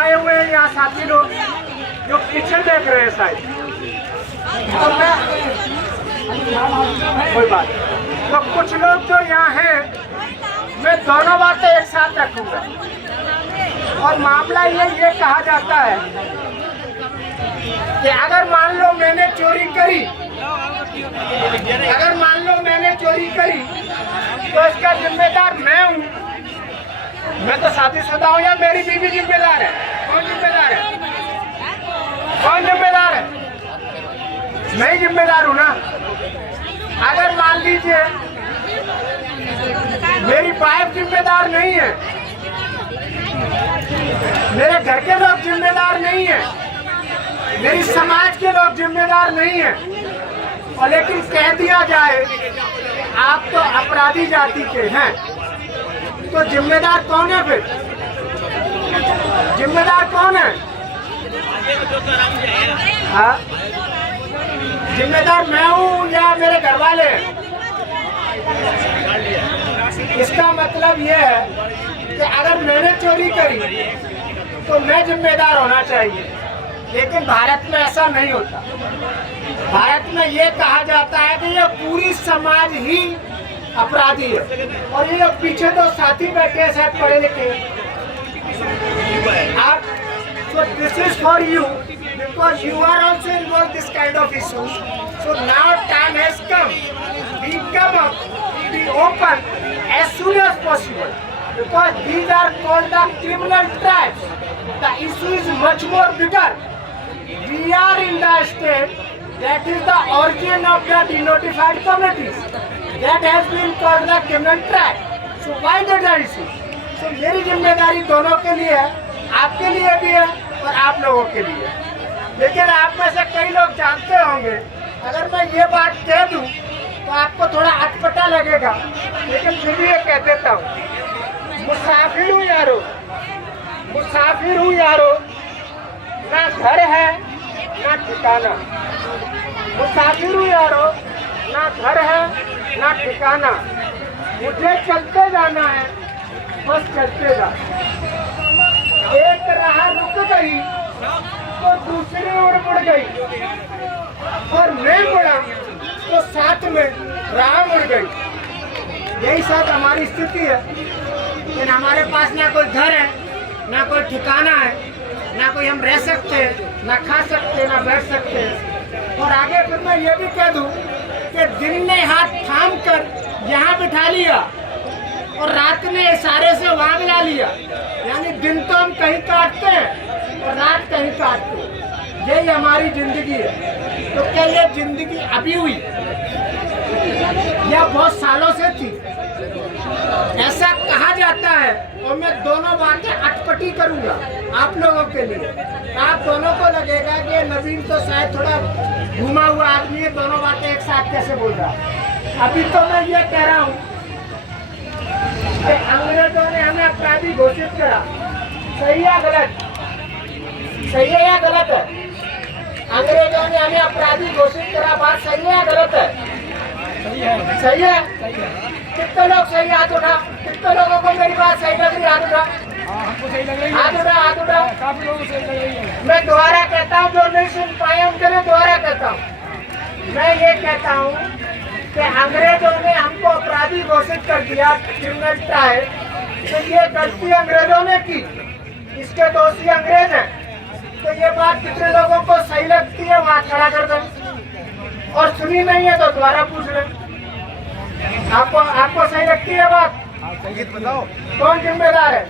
आए हुए हैं यहाँ साथी लोग जो पीछे देख रहे हैं शायद, तो मैं कोई बात, तो कुछ लोग जो यहाँ हैं मैं दोनों बातें एक साथ रखूंगा। और मामला ये कहा जाता है कि अगर मान लो मैंने चोरी करी, तो इसका जिम्मेदार मैं हूँ। मैं तो शादीशुदा हूँ या मेरी बीवी जिम्मेदार है? कौन जिम्मेदार है? मैं ही जिम्मेदार हूँ ना। अगर मान लीजिए मेरी वाइफ जिम्मेदार नहीं है, मेरे घर के लोग जिम्मेदार नहीं है, मेरी समाज के लोग जिम्मेदार नहीं है, और लेकिन कह दिया जाए आप तो अपराधी जाति के हैं, तो जिम्मेदार कौन है? फिर जिम्मेदार कौन है? हाँ, जिम्मेदार मैं हूँ या मेरे घर वाले हैं? इसका मतलब ये है कि अगर मैंने चोरी करी तो मैं जिम्मेदार होना चाहिए, लेकिन भारत में ऐसा नहीं होता। भारत में ये कहा जाता है कि ये पूरी समाज ही अपराधी है, और ये पीछे तो साथी बैठे हैं शायद पढ़े लिखे। So this is for you because you are also involved this kind of issues. So now time has come. We come up, we open as soon as possible because these are called the criminal tribes. The issue is much more bigger. We are in the state that is the origin of the denotified communities. That has been called the criminal tribe. So why the issue? So मेरी जिम्मेदारी दोनों के लिए है, आपके लिए भी है और आप लोगों के लिए। लेकिन आप में से कई लोग जानते होंगे, अगर मैं ये बात कह दूं तो आपको थोड़ा अटपटा लगेगा, लेकिन फिर भी ये कह देता हूँ। मुसाफिर हूँ यारो, ना घर है ना ठिकाना। मुसाफिर हूँ यारो, ना घर है ना ठिकाना। मुझे चलते जाना है, बस चलते जा। एक राह रुक गई तो दूसरी ओर मुड़ गई, और मैं मुड़ा तो साथ में राह मुड़ गई। यही साथ हमारी स्थिति है, लेकिन हमारे पास ना कोई घर है, ना कोई ठिकाना है, ना कोई हम रह सकते हैं, ना खा सकते, ना बैठ सकते हैं। और आगे फिर मैं ये भी कह दूं कि दिन ने हाथ थाम कर यहाँ बिठा लिया और रात ने इशारे से वहाँ मिला लिया। यानी दिन तो हम कहीं काटते हैं और रात कहीं काटते हैं। यही हमारी जिंदगी है। तो क्या ये जिंदगी अभी हुई या बहुत सालों से थी? ऐसा कहा जाता है, और मैं दोनों बातें अटपटी करूंगा आप लोगों के लिए। आप दोनों को लगेगा कि नवीन तो शायद थोड़ा घुमा हुआ आदमी है, दोनों बातें एक साथ कैसे बोल रहा है। अभी तो मैं ये कह रहा हूँ कि अंग्रेजों ने हमें अपराधी घोषित करा। सही है गलत? सही है या गलत है? अंग्रेजों ने हमें अपराधी घोषित करा, बात सही है या गलत है? सही है। कितने लोग सही हाथ उठा? कितने लोगों को मेरी बात सही लग रही? हाथ उठा। हमको सही लग रही है। हाथ उठा। काफी लोगों को सही लग रही है। मैं दोबारा कहता हूँ, जो नहीं सुन पाए उनके लिए दोबारा कहता हूँ। मैं ये कहता हूँ कि अंग्रेजों ने हमको अपराधी घोषित कर दिया, क्रिमिनल ट्रायल। तो ये गलती अंग्रेजों ने की, इसके दोषी अंग्रेज हैं। तो ये बात कितने लोगों को सही लगती है? वहाँ खड़ा कर दो, और सुनी नहीं है तो दोबारा पूछ लें। आपको सही लगती है बात? बताओ कौन जिम्मेदार है?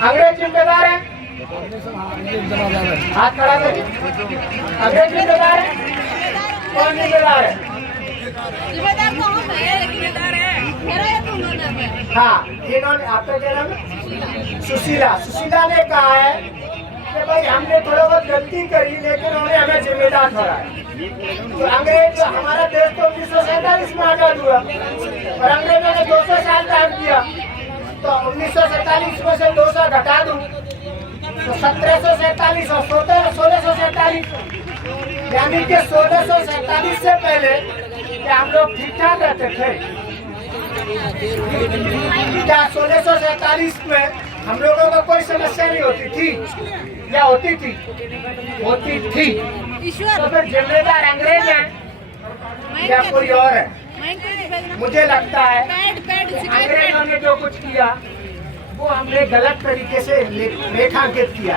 अंग्रेज जिम्मेदार है? हाथ खड़ा करिए। अंग्रेज जिम्मेदार है? कौन जिम्मेदार है? जिम्मेदार तो हम हैं, लेकिन जिम्मेदार तो उन्होंने है। हाँ, इन्होंने, आपका क्या नाम है? सुशीला ने कहा है कि भाई हमने थोड़ा बहुत गलती करी, लेकिन उन्होंने हमें जिम्मेदार ठहराया। तो अंग्रेज, हमारा देश तो 1947 में आजाद हुआ और अंग्रेजों ने 200 साल काम किया। तो 1947 में से 200 घटा दूं तो 1747 और 1647, यानी कि 1647 से पहले क्या हम लोग ठीक ठाक रहते थे? क्या 1647 में हम लोगों को कोई समस्या नहीं होती थी या होती थी? होती थी। ईश्वर तो फिर जिम्मेदार अंग्रेज हैं या कोई और है? मुझे लगता है अंग्रेजों ने जो कुछ किया वो हमने गलत तरीके से रेखांकित किया।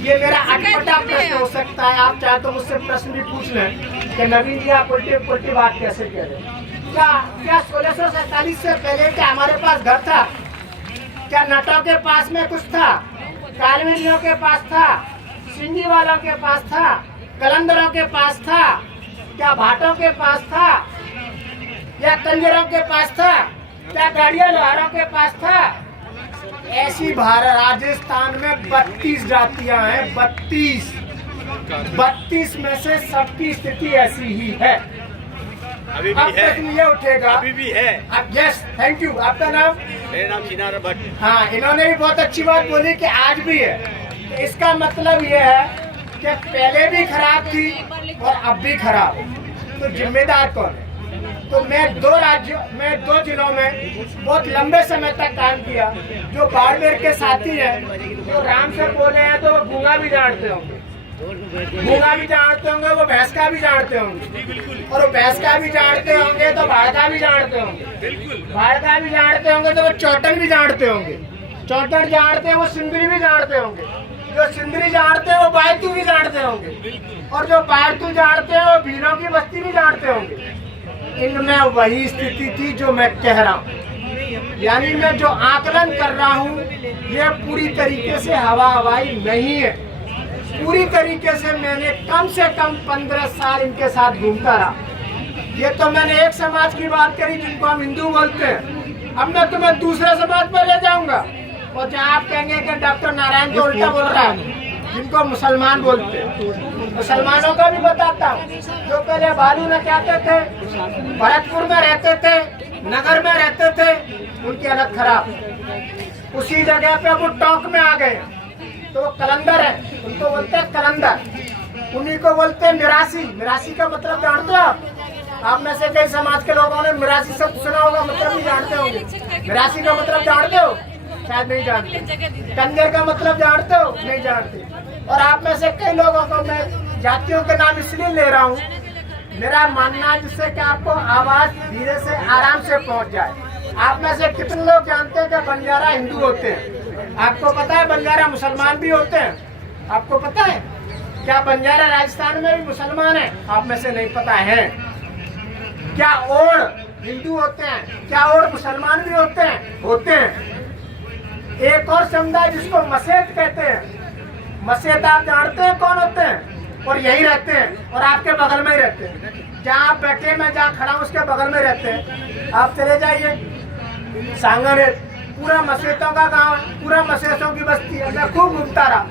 ये मेरा अटपटा प्रश्न हो सकता है, आप चाहे तो मुझसे प्रश्न भी पूछ लें कि नवीन जी आप उल्टी बात कैसे कह रहे हैं? क्या 1647 से पहले क्या हमारे पास घर था? क्या नटों के पास में कुछ था? कालवेलियों के पास था? सिंधी वालों के पास था? कलंदरों के पास था? क्या भाटों के पास था? या कंजरों के पास था? क्या गाड़िया लोहारों के पास था? ऐसी भारत राजस्थान में 32 जातियां हैं, 32 में से सबकी स्थिति ऐसी ही है। अभी अब भी है, प्रश्न ये उठेगा, अभी भी है। अब यस, थैंक यू। आपका नाम? मेरा नाम चिनार भट्ट। हाँ, इन्होंने भी बहुत अच्छी बात बोली कि आज भी है। तो इसका मतलब ये है कि पहले भी खराब थी और अब भी खराब है। तो जिम्मेदार कौन है? तो मैं 2 जिलों में बहुत लंबे समय तक काम किया। जो बाड़मेर के साथी हैं, जो राम से बोले हैं तो वो गूंगा भी जानते होंगे, वो भैंस का भी जानते होंगे, और वो भैंस का भी जानते होंगे तो भाड़ का भी जानते होंगे, भाड़ का भी जानते होंगे तो वो चौटन भी जानते होंगे, चौटन जानते हैं वो सिंदरी भी जानते होंगे, जो सिंदरी जानते हैं वो बायतू भी जानते होंगे, और जो बायतू जानते हैं वो भीलों की बस्ती भी जानते होंगे। इनमें वही स्थिति थी जो मैं कह रहा हूँ, यानी मैं जो आकलन कर रहा हूँ ये पूरी तरीके से हवाई नहीं है। पूरी तरीके से मैंने कम से कम 15 साल इनके साथ घूमता रहा। ये तो मैंने एक समाज की बात करी जिनको हम हिंदू बोलते हैं। अब मैं तुम्हें दूसरे समाज पर ले जाऊंगा और जहाँ आप कहेंगे कि डॉक्टर नारायण तो उल्टा बोल रहा है, जिनको मुसलमान बोलते हैं, मुसलमानों का भी बताता हूँ। जो पहले बालू में कहते थे, भरतपुर में रहते थे, नगर में रहते थे, उनकी हालत खराब। उसी जगह पे वो टोंक में आ गए तो वो कलंदर है, उनको बोलते हैं कलंदर। उन्हीं को बोलते हैं मिरासी। मिरासी का मतलब जानते हो आप में से कई समाज के लोगों ने मिरासी शब्द सुना होगा, मतलब नहीं जानते होंगे। मिरासी का मतलब जानते हो? शायद नहीं जानते। कंजर का मतलब जानते हो? नहीं जानते। और आप में से कई लोगों को मैं जातियों के नाम इसलिए ले रहा हूँ, मेरा मानना है जिससे कि आपको आवाज धीरे से आराम से पहुँच जाए। आप में से कितने लोग जानते हैं कि बंजारा हिंदू होते हैं? आपको पता है बंजारा मुसलमान भी होते हैं? आपको पता है क्या बंजारा राजस्थान में भी मुसलमान है? आप में से नहीं पता है। क्या ओड़ हिंदू होते हैं? क्या ओड़ मुसलमान भी होते हैं? होते हैं। एक और समुदाय जिसको मसेत कहते हैं, मसेत आप जानते हैं कौन होते हैं? और यही रहते हैं और आपके बगल में ही रहते हैं। जहाँ आप बैठे, मैं जहाँ खड़ा हूँ उसके बगल में रहते हैं। आप चले जाइए सांगर है, पूरा मसेतों का गांव, पूरा मसेतों की बस्ती है। मैं खूब घूमता रहा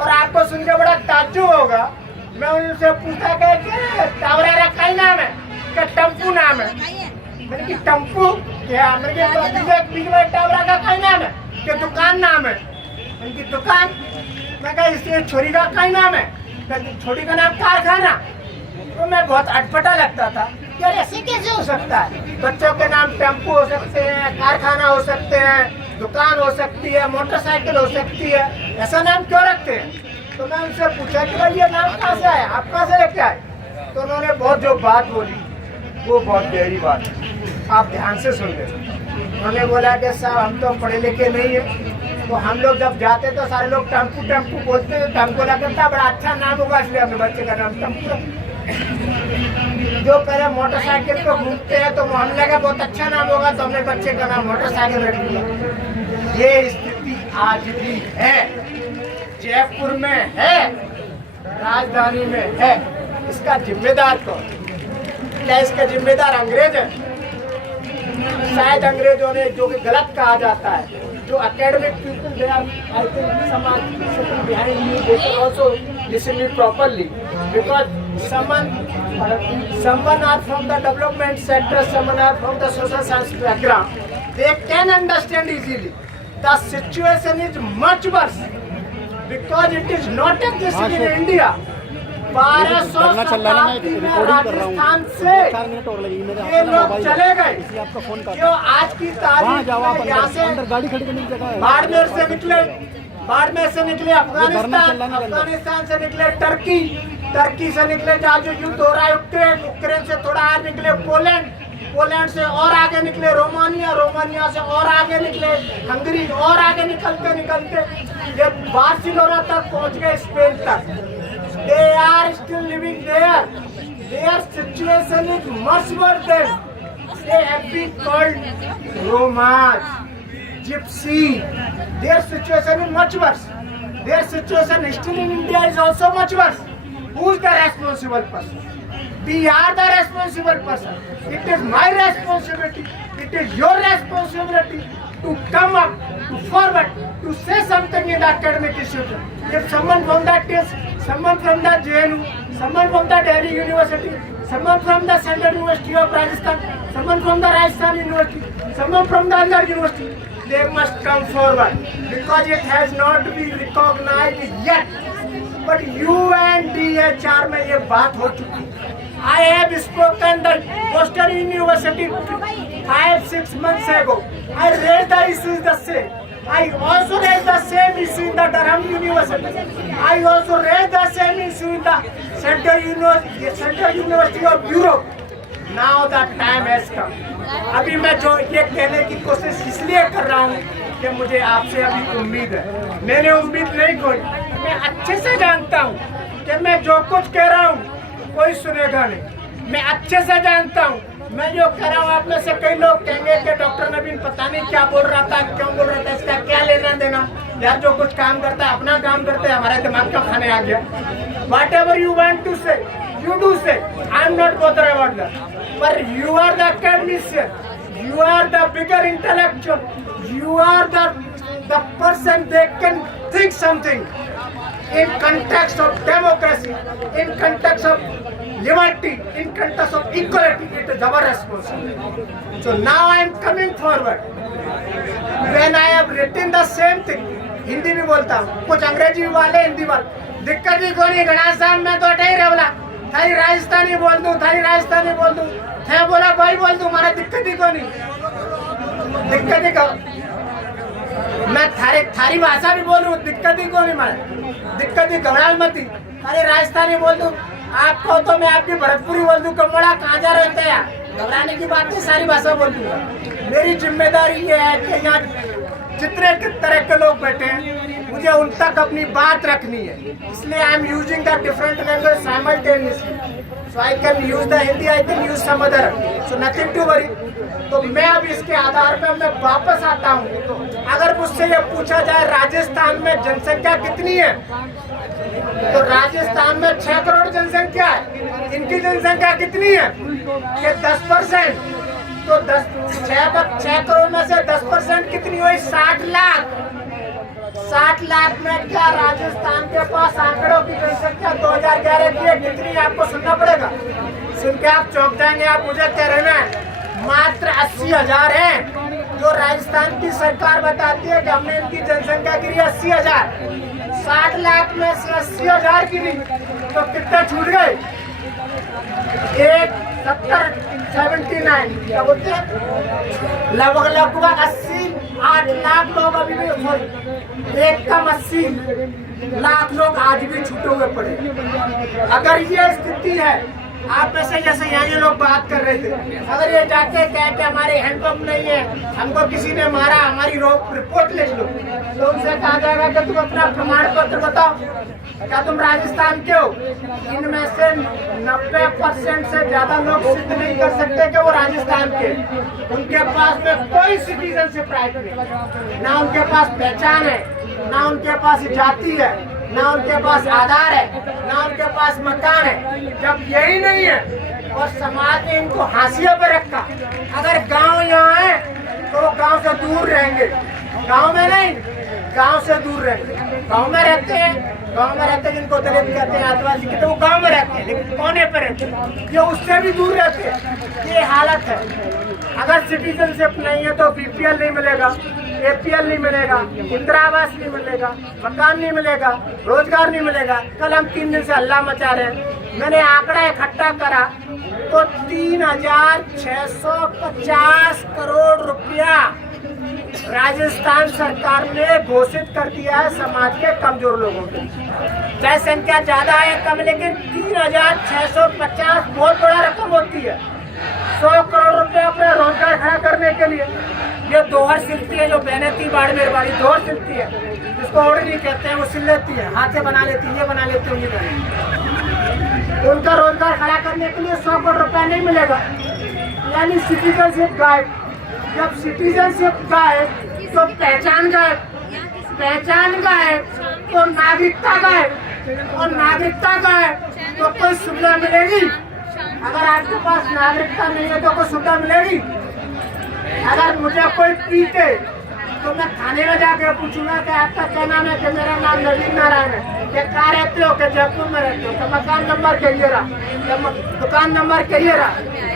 और आपको सुन के बड़ा ताज्जुब होगा। मैं उनसे पूछा कि टावरा का ही नाम है? क्या टम्पू नाम है? मैंने कि टम्पू क्या? बीच में टावरा का कई नाम है? क्या दुकान नाम है? उनकी दुकान। मैं कहा इसलिए छोरी का कई नाम है? छोटी का नाम कारखाना। तो मैं बहुत अटपटा लगता था, यार ऐसे कैसे हो सकता है? बच्चों के नाम टेम्पो हो सकते हैं, कारखाना हो सकते हैं, दुकान हो सकती है, मोटरसाइकिल हो सकती है, ऐसा नाम क्यों रखते हैं? तो मैं उनसे पूछा कि भाई ये नाम कहाँ से आया, आप कहाँ से लेके आए? तो उन्होंने बहुत जो बात बोली वो बहुत गहरी बात है, आप ध्यान से सुन ले। उन्होंने बोला कि साहब हम तो पढ़े लिखे नहीं है, तो हम लोग जब जाते तो सारे लोग टेम्पू टेम्पू बोलते थे। हमको लगता था बड़ा अच्छा नाम होगा, इसलिए अपने बच्चे का नाम टेम्पू। जो पहले मोटरसाइकिल पे घूमते हैं तो हमने लगा बहुत अच्छा नाम होगा, तो हमने बच्चे का नाम मोटरसाइकिल रख दिया। ये स्थिति आज भी है, जयपुर में है, राजधानी में है। इसका जिम्मेदार कौन? क्या इसका जिम्मेदार अंग्रेज है? शायद अंग्रेजों ने, जो कि गलत कहा जाता है, जो academic people they are, I think some are sitting behind me, they should also listen me properly, because someone are from the development sector, someone are from the social science background, they can understand easily. The situation is much worse because it is not existing in India. 1200 शताब्दी में राजस्थान से ये लोग चले गए। जो आज की तारीख में यहाँ से बाड़मेर से निकले, बाड़मेर से निकले अफगानिस्तान, अफगानिस्तान से निकले टर्की, टर्की से निकले जहाँ जो युद्ध हो रहा है यूक्रेन, यूक्रेन से थोड़ा आगे निकले पोलैंड, पोलैंड से और आगे निकले रोमानिया, रोमानिया से और आगे निकले हंगरी, और आगे निकलते निकलते ये बार्सिलोना तक पहुंच गए, स्पेन तक। They are still living there. Their situation is much worse than they have been called Romas, Gypsy. Their situation is much worse. Their situation still in India is also much worse. Who is the responsible person? We are the responsible person. It is my responsibility. It is your responsibility to come up, to forward, to say something in the academic institution. If someone from that is, someone from the JNU, someone from the Delhi University, someone from the Central University of Rajasthan, someone from the Rajasthan University, someone from the other university, they must come forward because it has not been recognized yet. But UNDHR में ये बात हो चुकी है. I have spoken the Boston University 5-6 months ago. I raised the issues the same. I also raised the same issue in the Durham University. I also raised the same issue in the Central University of Europe. Now the time has come. अभी मैं जो ये कहने की कोशिश इसलिए कर रहा हूँ कि मुझे आपसे अभी उम्मीद है. मैंने उम्मीद नहीं खोई. मैं अच्छे से जानता हूँ कि मैं जो कुछ कह रहा हूँ कोई सुनेगा नहीं. मैं अच्छे से जानता हूँ मैं जो कह रहा हूँ आप में से कई लोग कहेंगे कि डॉक्टर नवीन पता नहीं क्या बोल रहा था, क्यों बोल रहा था, इसका क्या लेना देना. यार जो कुछ काम करता है अपना काम करते हैं, हमारे दिमाग का खाने आ गया. Whatever you want to say, you do say. I am not bothered about that. But you are the academician, you are the bigger intellectual, you are the person that can think something in context of democracy, in context of liberty, in context of equality. It is our responsibility. So now I am coming forward. When I have written the same thing, Hindi भी बोलता हूँ, कुछ अंग्रेजी वाले हिंदी वाले, दिक्कत ही कोई नहीं. गणेश साहब मैं तो ही रहा बोला, थाई राजस्थानी बोल दूँ, थाई राजस्थानी बोल दूँ, थे बोला भाई बोल दूँ, हमारा दिक्कत ही कोई नहीं. दिक्कत ही कहो मैं थारी भाषा भी बोल रहा हूँ, दिक्कत ही कोई नहीं. हमारे दिक्कत ही घबराहट मत ही. अरे राजस्थानी बोल दूँ आपको तो मैं आपकी भरतपुरी बोल दूँ, कमोड़ा कहाँ जा रहे थे यार, घबराने की बात नहीं, सारी भाषा बोल दूँगा. मेरी जिम्मेदारी ये है कि यहाँ जितने तरह के लोग बैठे हैं मुझे उन तक अपनी बात रखनी है. इसलिए I am using the different language simultaneously. So I can use the Hindi, I can use some other, so nothing to worry. तो मैं अब इसके आधार पर मैं वापस आता हूँ. अगर मुझसे ये पूछा जाए राजस्थान में जनसंख्या कितनी है, तो राजस्थान में 6 करोड़ जनसंख्या है. इनकी जनसंख्या कितनी है कि 10%. तो 6 करोड़ में से 10% कितनी हुई? 60 लाख. 60 लाख में क्या राजस्थान के पास आंकड़ों की जनसंख्या 2011 की है कितनी, आपको सुनना पड़ेगा. सुन के आप चौंक जाएंगे. आप मुझे कह रहे हैं मात्र 80,000 है जो राजस्थान की सरकार बताती है कि हमने इनकी जनसंख्या गिरी 80,000. 60 लाख में से 80,000 गिरी तो कितने छूट गए? 79 क्या बोलते हैं, लगभग 88 लाख लोग अभी भी, एक कम 80 लाख लोग आज भी छूटे हुए पड़े. अगर ये स्थिति है, आप में से जैसे यहाँ ये लोग बात कर रहे थे, अगर ये जाके कहे कि हमारे हैंडपंप नहीं है, हमको किसी ने मारा, हमारी रिपोर्ट लिख लो, तो उनसे कहा जाएगा कि तुम अपना प्रमाण पत्र बताओ, क्या तुम राजस्थान के हो. इनमें से 90% से ज्यादा लोग सिद्ध नहीं कर सकते कि वो राजस्थान के. उनके पास में कोई सिटीजनशिप राइट नहीं, ना उनके पास पहचान है, ना उनके पास जाति है, ना उनके पास आधार है, ना उनके पास मकान है. जब यही नहीं है और समाज ने इनको हाशिए पर रखा, अगर गांव यहाँ है तो गांव से दूर रहेंगे, गांव में नहीं, गांव से दूर रहेंगे. गांव में रहते हैं, गांव में रहते हैं जिनको दलित कहते हैं, आदिवासी कहते हैं, वो गांव में रहते हैं लेकिन कोने पर रहते हैं, ये उससे भी दूर रहते हैं. ये हालत है. अगर सिटीजनशिप नहीं है तो बीपीएल नहीं मिलेगा, APL नहीं मिलेगा, इंदिरा आवास नहीं मिलेगा, मकान नहीं मिलेगा, रोजगार नहीं मिलेगा। कल हम 3 दिन से हल्ला मचा रहे हैं। मैंने आंकड़ा इकट्ठा करा तो 3,650 करोड़ रुपया राजस्थान सरकार ने घोषित कर दिया है समाज के कमजोर लोगों के। चाहे संख्या ज्यादा है कम, लेकिन 3,650 बहुत बड़ा रकम होती है। 100 करोड़ रुपया अपना रोजगार खड़ा करने के लिए। ये दोहर सिलती है, जो बहनें थी बाड़मेर वाली दोहर सिलती है, जिसको ओढ़नी कहते हैं, वो सिल लेती है, हाथ से बना लेती है, ये बना लेती है, ये बना लेती है। उनका रोजगार खड़ा करने के लिए 100 करोड़ रुपया नहीं मिलेगा। यानी सिटीजनशिप गायब। जब सिटीजनशिप गायब तो पहचान गायब, पहचान गायब तो नागरिकता गायब, और नागरिकता गायब तो कोई सुविधा मिलेगी। अगर आपके पास नागरिकता नहीं है तो कोई सुविधा मिलेगी। अगर मुझे कोई पीटे तो मैं थाने में जाकर पूछूंगा कि आपका क्या नाम है, कि मेरा नाम नवीन नारायण है, कि कहाँ रहते हो, कि जयपुर में रहते हो, कि मकान नंबर कहिए रहा, दुकान नंबर कहिए रहा,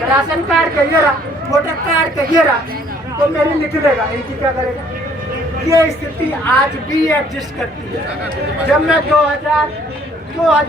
राशन कार्ड कहिए रहा, वोटर कार्ड कहिए रहा, तो मेरी लिख देगा। इनकी क्या करेगा? ये स्थिति आज भी एग्जिस्ट करती है। जब मैं 2000